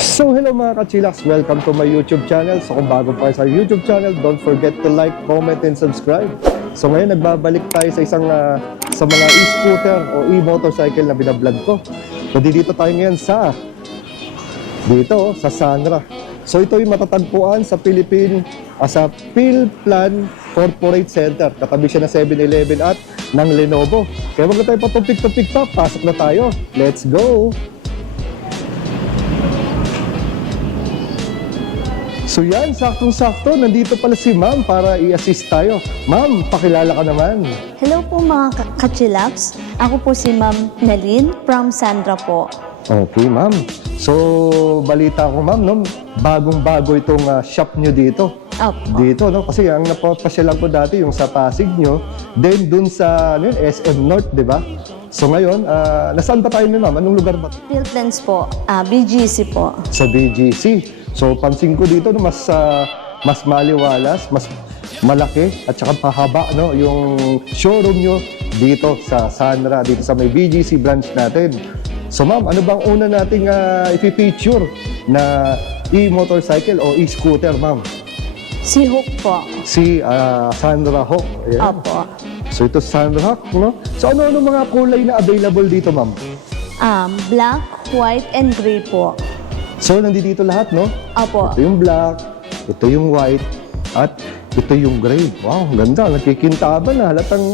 So hello mga ka-chillax, welcome to my YouTube channel. So kung bago pa kayo sa YouTube channel, don't forget to like, comment, and subscribe. So ngayon nagbabalik tayo sa isang sa mga e-scooter o e-motorcycle na binablog ko. So dito tayo ngayon sa Sandra. So ito yung matatagpuan sa sa Philplan Corporate Center. Katabi siya ng 7-Eleven at ng Lenovo. Kaya wag na tayo patumpik-tumpik pa, pasok na tayo. Let's go! So yan, saktong-sakto, nandito pala si Ma'am para i-assist tayo. Ma'am, pakilala ka naman. Hello po mga kachilaps. Ako po si Ma'am Nelin from Sandra po. Okay, Ma'am. So, balita ko, Ma'am, no? Bagong-bago itong shop nyo dito. Opo. Dito, no? Kasi ang napapasyalan ko dati yung sa Pasig nyo, then dun sa SM North, di ba? So ngayon, nasaan ba tayo, Ma'am? Anong lugar ba? Philplans po, BGC po. Sa BGC. So pansin ko dito no, mas maliwalas, mas malaki at saka pahaba no yung showroom nyo dito sa Sandra, dito sa may BGC branch natin. So ma'am, ano bang una nating i-feature na e-motorcycle o e-scooter, ma'am? Si Hook po. Si Sandra Hawk. Ayan. Opo. So ito Sandra Hawk, no? So ano mga kulay na available dito, ma'am? Black, white, and gray po. So nandito lahat, no? Opo. Ito yung black, ito yung white, at ito yung gray. Wow, ganda. Nakikintaban na. Halatang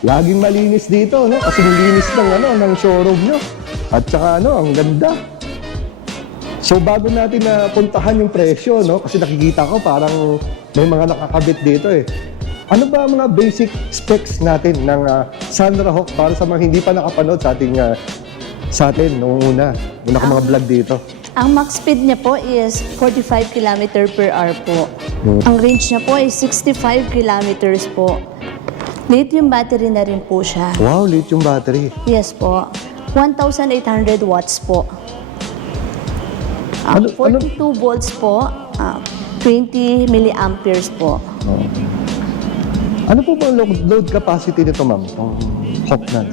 laging malinis dito, no? Kasi linis ng showroom nyo. At saka ang ganda. So bago natin na puntahan yung presyo, no? Kasi nakikita ko parang may mga nakakabit dito eh. Ano ba ang mga basic specs natin ng Sandra Hawk para sa mga hindi pa nakapanood sa atin noong una ko mga vlog dito? Ang max speed niya po is 45 km per hour po. Ang range niya po is 65 kilometers po. Lithium battery na rin po siya. Wow, lithium battery. Yes po. 1,800 watts po. 42 volts po, 20 milliamperes po. Ano po ba ang load capacity nito, ma'am? Ang Hawk na.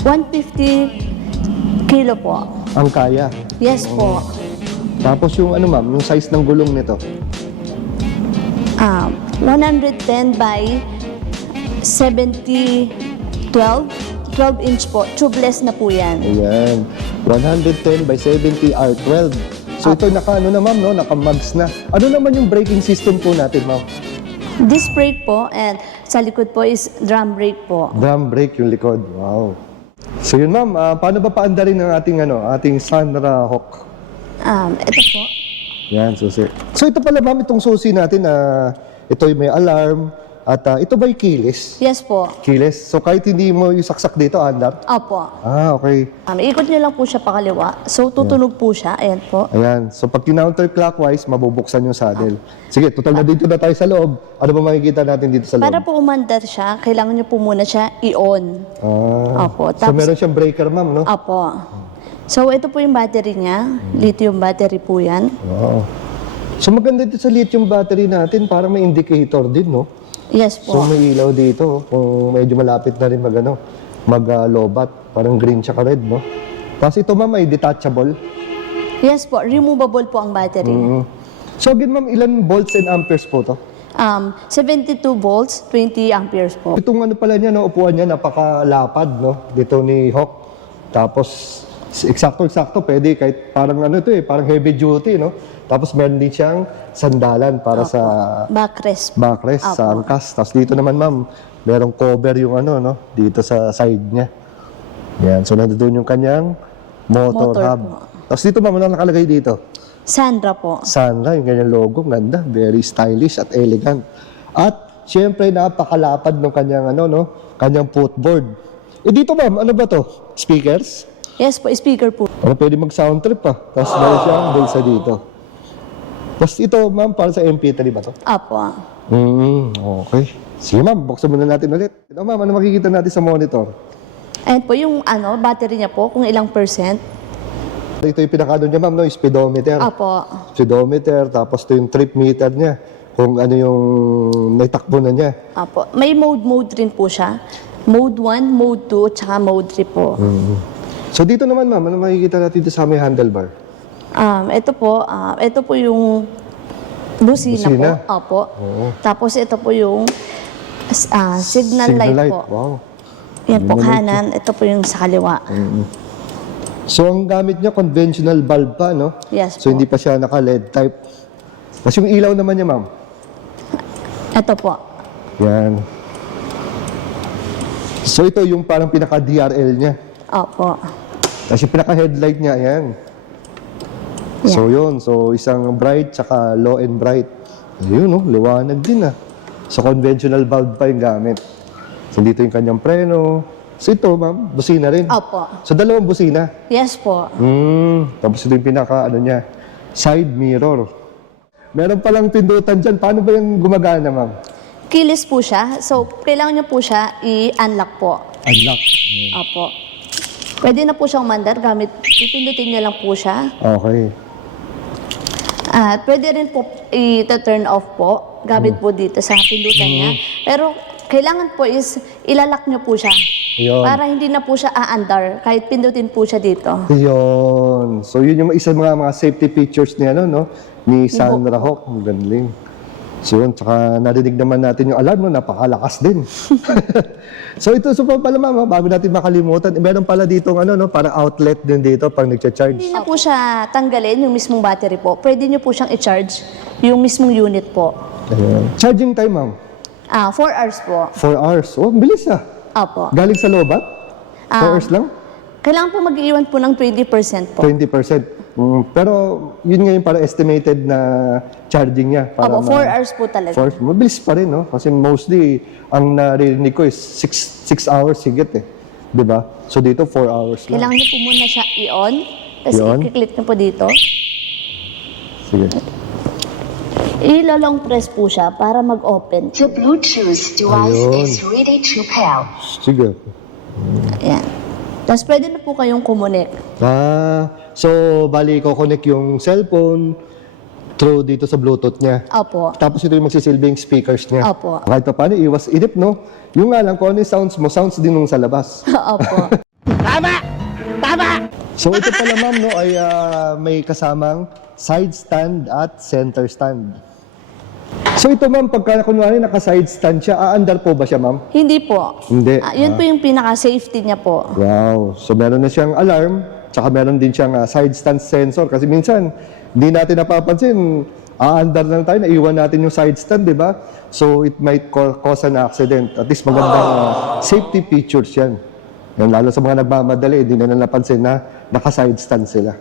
150 kilo po. Ang kaya. Yes po. Tapos yung ma'am, yung size ng gulong nito. 110 by 70, 12 inch po. Tubeless na po yan. Ayan. 110 by 70 R12. So ito na ma'am, no? Naka-mugs na. Ano naman yung braking system po natin, ma'am? Disc brake po and sa likod po is drum brake po. Drum brake yung likod. Wow. So yun ma'am, paano ba paandarin ng ating Sandra Hawk? Ito po. Yan, susi. So ito pala ma'am, itong susi natin ito yung may alarm at ito ba yung keyless? Yes po. Keyless. So kahit hindi mo yung saksak dito, andar? Opo. Okay. Ikot nyo lang po siya pakaliwa. So tutunog po siya. Ayan po. Ayan. So pag counterclockwise, mabubuksan yung saddle. Sige, total na dito na tayo sa loob. Ano ba makikita natin dito sa loob? Para po umandar siya, kailangan nyo po muna siya i-on. Opo. So meron siyang breaker, ma'am, no? Opo. So ito po yung battery niya. Lithium battery po yan. Wow. So maganda dito sa lithium battery natin, parang may indicator din, no? Yes So po. may ilaw dito, kung medyo malapit na rin mag-lobat. Parang green tsaka red, no? Tapos ito, ma'am, ay detachable. Yes po. Removable po ang battery. So again, ma'am, ilan volts and amperes po to? 72 volts, 20 amperes po. Itong pala niya, no, upuan niya, napakalapad, no? Dito ni Hawk. Tapos, eksakto-eksakto, pwede kahit parang parang heavy duty, no? Tapos meron din siyang sandalan para sa Backrest. backrest, sa angkas. Tapos dito naman, ma'am, merong cover yung no? Dito sa side niya. Yan, so nandun yung kanyang motor hub. po. Tapos dito, ma'am, ano nakalagay dito? Sandra po. Sandra, yung kanyang logo, ganda, very stylish at elegant. At syempre napakalapad ng kanyang kanyang footboard. Dito ma'am, ano ba to? Speakers? Yes po, speaker po. Pwede mag-sound trip pa. Tapos meron siyang bulsa dito. Tapos ito ma'am, para sa MP3 ba to? Apo. Okay. Sige ma'am, buksan muna natin ulit. Ito ma'am, ano makikita natin sa monitor? Ayan po yung battery niya po, kung ilang percent. Ito yung pinakano niya ma'am, no? Speedometer. Apo. Speedometer, tapos ito yung trip meter niya. Kung ano yung naitakbo na niya. Apo. May mode rin po siya. Mode 1, Mode 2, tsaka Mode 3 po. So dito naman ma'am, ano makikita natin dito sa may handlebar? Ito po yung busina Busina? po. Opo. Oo. Tapos ito po yung signal light po. Wow. Yan po, Signal light kanan. Ito po yung sa kaliwa. So ang gamit niya conventional bulb pa, no? Yes So po. hindi pa siya naka-LED type. Tapos yung ilaw naman niya ma'am. Ito po. Yan. So ito yung parang pinaka-DRL niya. Opo. Tapos yung pinaka-headlight niya, ayan. Yeah. So yun, so isang bright tsaka low and bright. Ayun, no? Liwanag din ah. So conventional bulb pa yung gamit. So dito yung kanyang preno. So ito ma'am, busina rin. Opo. So dalawang busina. Yes po. Tapos ito yung pinaka, niya, side mirror. Meron palang pindutan dyan. Paano ba yung gumagana, ma'am? Keyless po siya. So, kailangan niyo po siya i-unlock po. Unlock. Opo. Pwede na po siyang mandar gamit, pipindutin niyo lang po siya. Okay. At pwede rin po i-turn off po, gamit po dito sa pindutan niya. Pero kailangan po is ilalak niyo po siya. Yun. Para hindi na po siya aandar, kahit pindutin po siya dito. Yun. So yun yung isa mga safety features ni no? Ni Sandra Hawk. Ang galing. So yun, tsaka narinig naman natin yung alarm, no? Napakalakas din. So ito, so pala mama, bago natin makalimutan, meron pala dito no? Parang outlet din dito pag nagcha-charge. Hindi na po siya tanggalin, yung mismong battery po. Pwede niyo po siyang i-charge, yung mismong unit po. Ayan. Charging time, ma'am? 4 hours po. 4 hours. Oh, bilis ah. Opo. Galing sa lobat? 4 hours lang? Kailangan po mag-iwan po ng 20% po. 20%. Pero yun nga yung parang estimated na charging niya. Para Opo, 4 hours po talaga. Mabilis pa rin, no? Kasi mostly, ang narinig ko is 6 hours higit eh. Di ba? So dito, 4 hours lang. Kailangan niyo po muna siya i-on. Tapos I-on? i-click niyo po dito. Sige. I-long press po siya para mag-open. The Bluetooth device Ayun. is ready to pair. Sige. Ayan. Tapos pwede na po kayong kumunik. So bali ko connect yung cellphone through dito sa Bluetooth niya. Opo. Tapos ito yung magsisilbing speakers niya. Opo. Kahit pa paano, iwas inip, no? Yung nga lang, kung ano yung sounds mo, sounds din nung sa labas. Opo. So ito pala ma'am, no, ay may kasamang side stand at center stand. So ito ma'am, pagka kunwari naka-side stand siya, aandar po ba siya ma'am? Hindi po. Hindi. Yun po yung pinaka-safety niya po. Wow. So meron na siyang alarm, tsaka meron din siyang side stand sensor. Kasi minsan, hindi natin napapansin, aandar lang tayo, naiwan natin yung side stand, di ba? So it might cause an accident. At least magandang safety features yan. Yan, lalo sa mga nagmamadali, hindi na napansin na naka-side stand sila.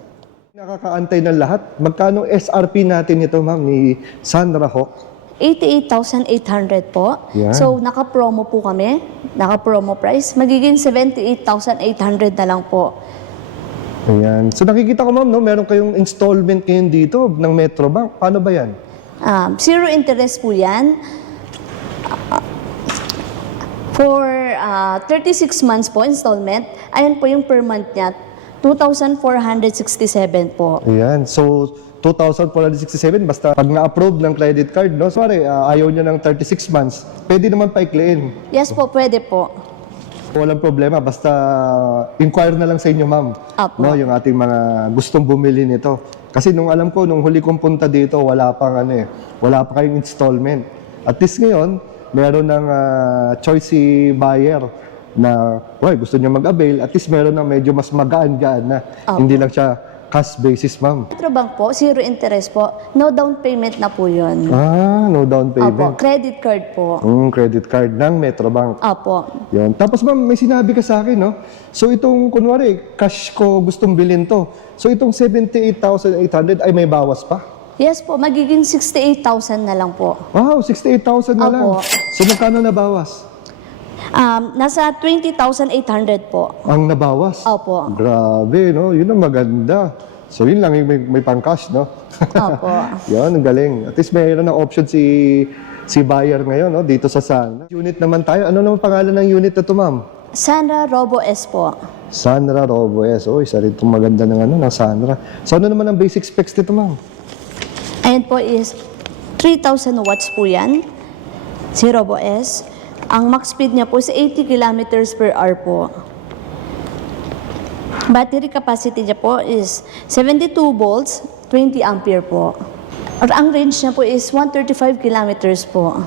Nakakaantay ng lahat. Magkano SRP natin ito, ma'am, ni Sandra Hawk? 88,800 po. Yan. So, naka-promo po kami. Naka-promo price. Magiging 78,800 na lang po. Ayan. So nakikita ko, ma'am, no, meron kayong installment ngayon dito ng Metrobank. Paano ba yan? Zero interest po yan. For 36 months po installment, ayan po yung per month niya, 2,467 po. Ayan. So, 2,467, basta pag na-approve ng credit card, no? Sorry, ayaw niya ng 36 months, pwede naman paikliin. Yes po, pwede po. Walang problema, basta inquire na lang sa inyo, ma'am. Apo. No, yung ating mga gustong bumili nito. Kasi nung alam ko, nung huli kong punta dito, wala pa kayong installment. At least ngayon, meron ng choice si buyer na, gusto niya mag-avail, at least meron ng medyo mas magaan-gaan na. Apo. Hindi lang siya cash basis, ma'am. Metrobank po, zero interest po. No down payment na po yun. No down Opo, payment. credit card po. Credit card ng Metrobank. Opo. Yun. Tapos ma'am, may sinabi ka sa akin, no? So itong, kunwari, cash ko gustong bilhin to. So itong 78,800 ay may bawas pa? Yes po, magiging 68,000 na lang po. Wow, 68,000 na lang. Opo. So magkano nabawas? Nasa 20,800 po. Ang nabawas? Opo. Grabe, no? Yun ang maganda. So yun lang, yung may pang-cash, no? Opo. Yun, ang galing. At least mayroon na option si buyer ngayon, no? Dito sa Sana. Unit naman tayo. Ano naman pangalan ng unit na to, ma'am? Sandra Robo S po. Sandra Robo S. Oh, isa rin itong maganda ng ng Sandra. So ano naman ang basic specs dito, ma'am? Ayan po is 3,000 watts po yan. Si Robo S. Ang max speed niya po is 80 kilometers per hour po. battery capacity niya po is 72 volts, 20 ampere po. At ang range niya po is 135 kilometers po.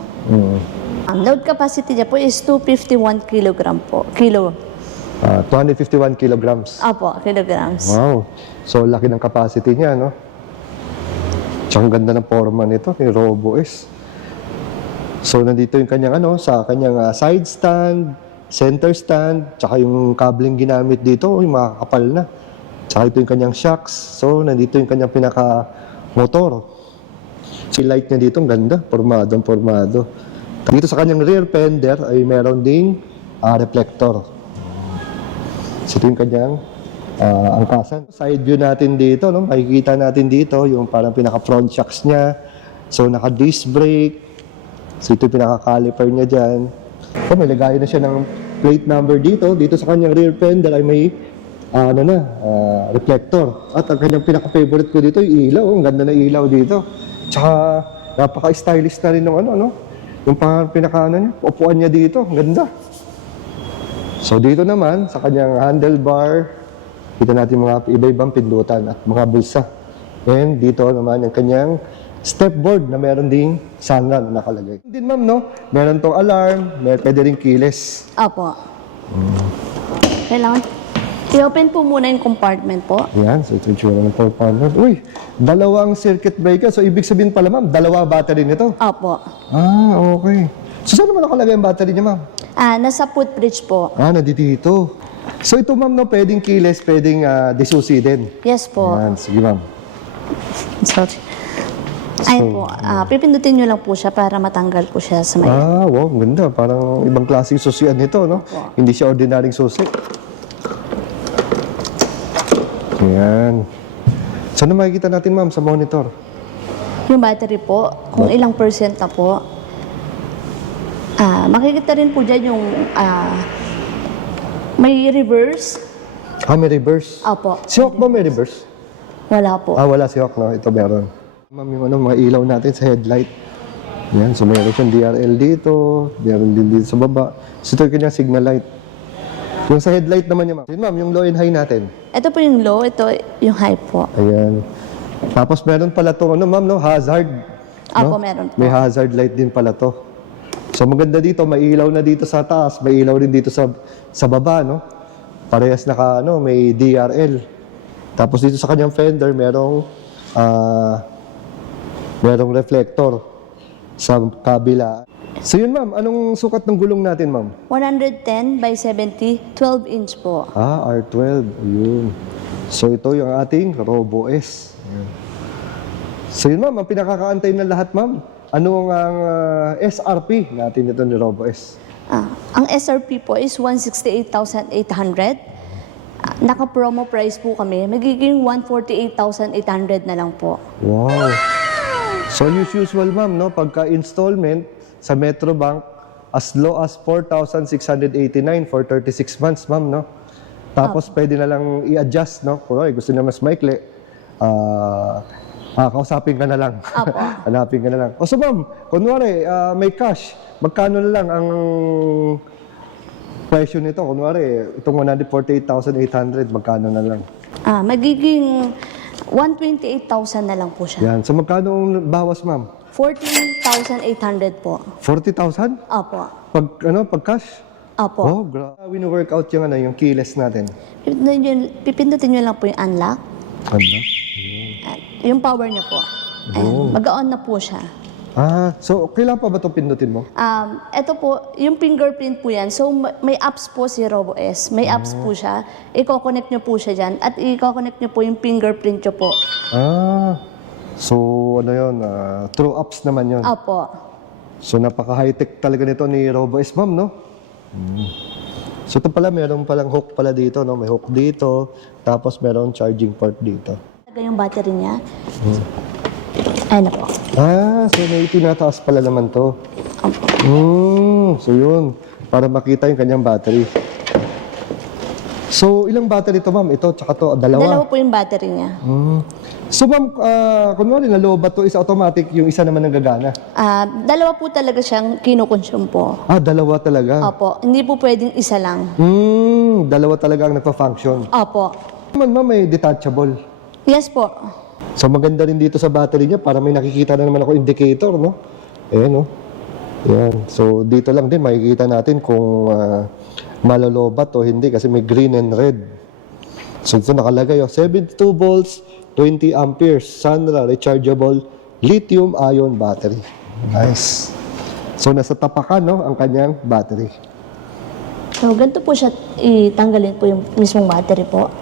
Ang load capacity niya po is 251 kilogram po. 251 kilograms. Opo, kilograms. Wow. So, laki ng capacity niya, no? Tsaka ang ganda ng forma nito, ni Robo S. So, nandito yung kanyang, sa kanyang side stand, center stand, tsaka yung kabling ginamit dito, yung makakapal na. Tsaka ito yung kanyang shocks. So, nandito yung kanyang pinaka-motor. Si light niya dito, ang ganda. Formado. Dito sa kanyang rear fender ay meron ding reflector. So, ito yung kanyang angkasan. Side view natin dito, no? Makikita natin dito yung parang pinaka-front shocks niya. So, naka-disc brake. So, ito yung pinaka-caliper niya dyan. So, may lagayan na siya ng plate number dito. Dito sa kanyang rear fender ay may reflector. At ang kanyang pinaka-favorite ko dito, yung ilaw. Ang ganda na ilaw dito. Tsaka, napaka-stylish na rin ng yung niya, upuan niya dito. Ang ganda. So, dito naman, sa kanyang handlebar, kita natin mga iba-ibang pindutan at mga bulsa. And dito naman yung kanyang stepboard na meron ding sunrun na nakalagay. Din ma'am, no? Meron tong alarm, pwede rin keyless. Opo. Kailangan i-open po muna yung compartment po. Yan, so ito yung tsura ng compartment. Uy, dalawang circuit breaker. So, ibig sabihin pala ma'am, dalawa battery nito. Opo. Okay. So, saan naman nakalagay ang battery niya ma'am? Nasa footbridge po. Nandito. So, ito ma'am, no, pwedeng keyless, pwedeng disusi din. Yes po. Yan, sige ma'am. Sorry. Ayun po, pipindutin nyo lang po siya para matanggal po siya sa may... Wow, ang ganda. Parang ibang klaseng susian nito, no? Opo. Hindi siya ordinaryong susi. Ayan. Saan na makikita natin, ma'am, sa monitor? Yung battery po, kung ilang percent na po. Makikita rin po dyan yung may reverse. May reverse. Opo. Si Hawk ba may reverse? Wala po. Wala si Hawk, no? Ito meron. Ma'am, yung mga ilaw natin sa headlight. Yan, so meron siyang DRL dito, meron din dito sa baba. So ito yung kanyang signal light. Yung sa headlight naman niya, ma'am. Yun, ma'am, yung low and high natin. Ito po yung low, ito yung high po. Ayan. Tapos meron pala to, ma'am, no? Hazard. Opo, meron po. May hazard light din pala to. So maganda dito, may ilaw na dito sa taas, may ilaw rin dito sa baba, no? Parehas may DRL. Tapos dito sa kanyang fender, merong reflector sa kabila. So yun, ma'am, anong sukat ng gulong natin, ma'am? 110 by 70, 12 inch po. R12. Ayun. So ito yung ating Robo S. Ayan. So yun, ma'am, ang pinakakaantay ng lahat, ma'am. Ano ang SRP natin ito ni Robo S? Ang SRP po is 168,800. Naka-promo price po kami. Magiging 148,800 na lang po. Wow. So as usual, ma'am, no, pagka-installment sa Metrobank, as low as 4,689 for 36 months, ma'am, no? Tapos pwede na lang i-adjust, no? Kung gusto niya mas maikli, kausapin ka na lang. Apo. Hanapin ka na lang. O so, ma'am, kunwari, may cash, magkano na lang ang presyo nito? Kunwari, itong 148,800, magkano na lang? Magiging 128,000 na lang po siya. Yan. So, magkano ang bawas, ma'am? 14,800 po. 40,000? Opo. Pag cash? Opo. Oh, grabe. Wino-workout yung keyless natin. Pipindutin nyo lang po yung unlock. Ano? At yung power niya po. Ayan, mag-on na po siya. So kailan pa ba ito pindutin mo? Ito po, yung fingerprint po yan. So may apps po si Robo S. May apps po siya. I-connect nyo po siya dyan. At i-connect nyo po yung fingerprint nyo po. So ano yun? True apps naman yun. Opo. So napaka-high-tech talaga nito ni Robo S, ma'am, no? So ito pala, meron palang hook pala dito, no? May hook dito, tapos meron charging port dito. Yung battery niya. Ayun na po. So may tinataas pala naman to. Opo. So yun, para makita yung kanyang battery. So ilang battery to, ma'am? Ito, tsaka to, dalawa? Dalawa po yung battery niya. So ma'am, kunwari na low ba to is automatic, yung isa naman nagagana? Dalawa po talaga siyang kinukonsume po. Dalawa talaga? Opo. Hindi po pwedeng isa lang. Dalawa talaga ang nagpa-function. Opo. Ma'am, may detachable. Yes po. So maganda rin dito sa battery niya para may nakikita na naman ako indicator, no? Ayan, no? Ayan. So dito lang din makikita natin kung malolobat o hindi kasi may green and red. So ito nakalagay, 72 volts, 20 amperes, Sandra rechargeable lithium-ion battery. Nice. So nasa tapakan, no, ang kanyang battery. So, ganito po siya, itanggalin po yung mismong battery po.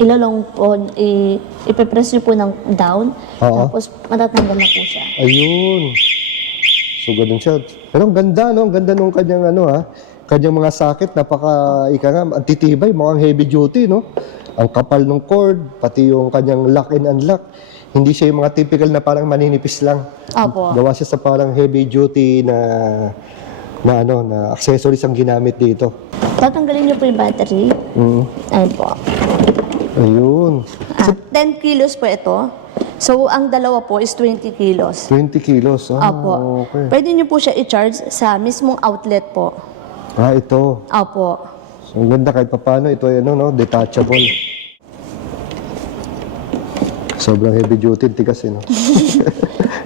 Ilalong po, ipipress nyo po ng down, Oo. tapos matatanggal na po siya. Ayun. So ganun siya. Pero ang ganda, no? Ang ganda nung kanyang kanyang mga socket, ang titibay, mukhang heavy duty, no? Ang kapal ng cord, pati yung kanyang lock and unlock. Hindi siya yung mga typical na parang maninipis lang. Opo. Gawa siya sa parang heavy duty na accessories ang ginamit dito. Tatanggalin nyo po yung battery. Ayun po. Ayun. 10 kilos po ito. So, ang dalawa po is 20 kilos. 20 kilos. Opo. Okay. Pwede nyo po siya i-charge sa mismong outlet po. Ito. Opo. So, ang ganda kahit paano. Ito ay detachable. Sobrang heavy duty, tigas no?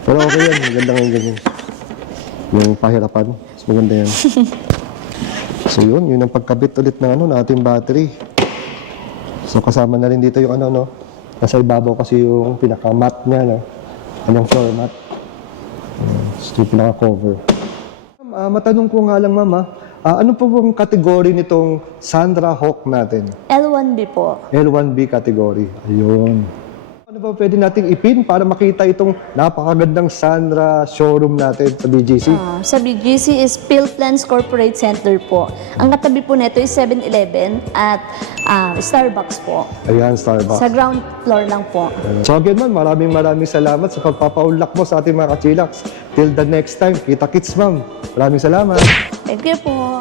Pero okay yan. Maganda nga yung ganyan. Yung pahirapan. Mas maganda yan. So yun ang pagkabit ulit ng ating battery. So kasama na rin dito yung nasa ibabaw kasi yung pinaka-mat niya, no? Kanyang floor mat. So yung pinaka-cover. Matanong ko nga lang, ma'am, ano po bang kategory nitong Sandra Hawk natin? L1B po. L1B category. Ayun. Ano ba pwede nating ipin para makita itong napakagandang Sandra showroom natin sa BGC? Sa BGC is Philplans Corporate Center po. Ang katabi po nito is 7-Eleven at Starbucks po. Ayan, Starbucks. Sa ground floor lang po. So again, ma'am, maraming salamat sa pagpapaunlak mo sa ating mga kachilaks. Till the next time, kita-kits, ma'am. Maraming salamat. Thank you po.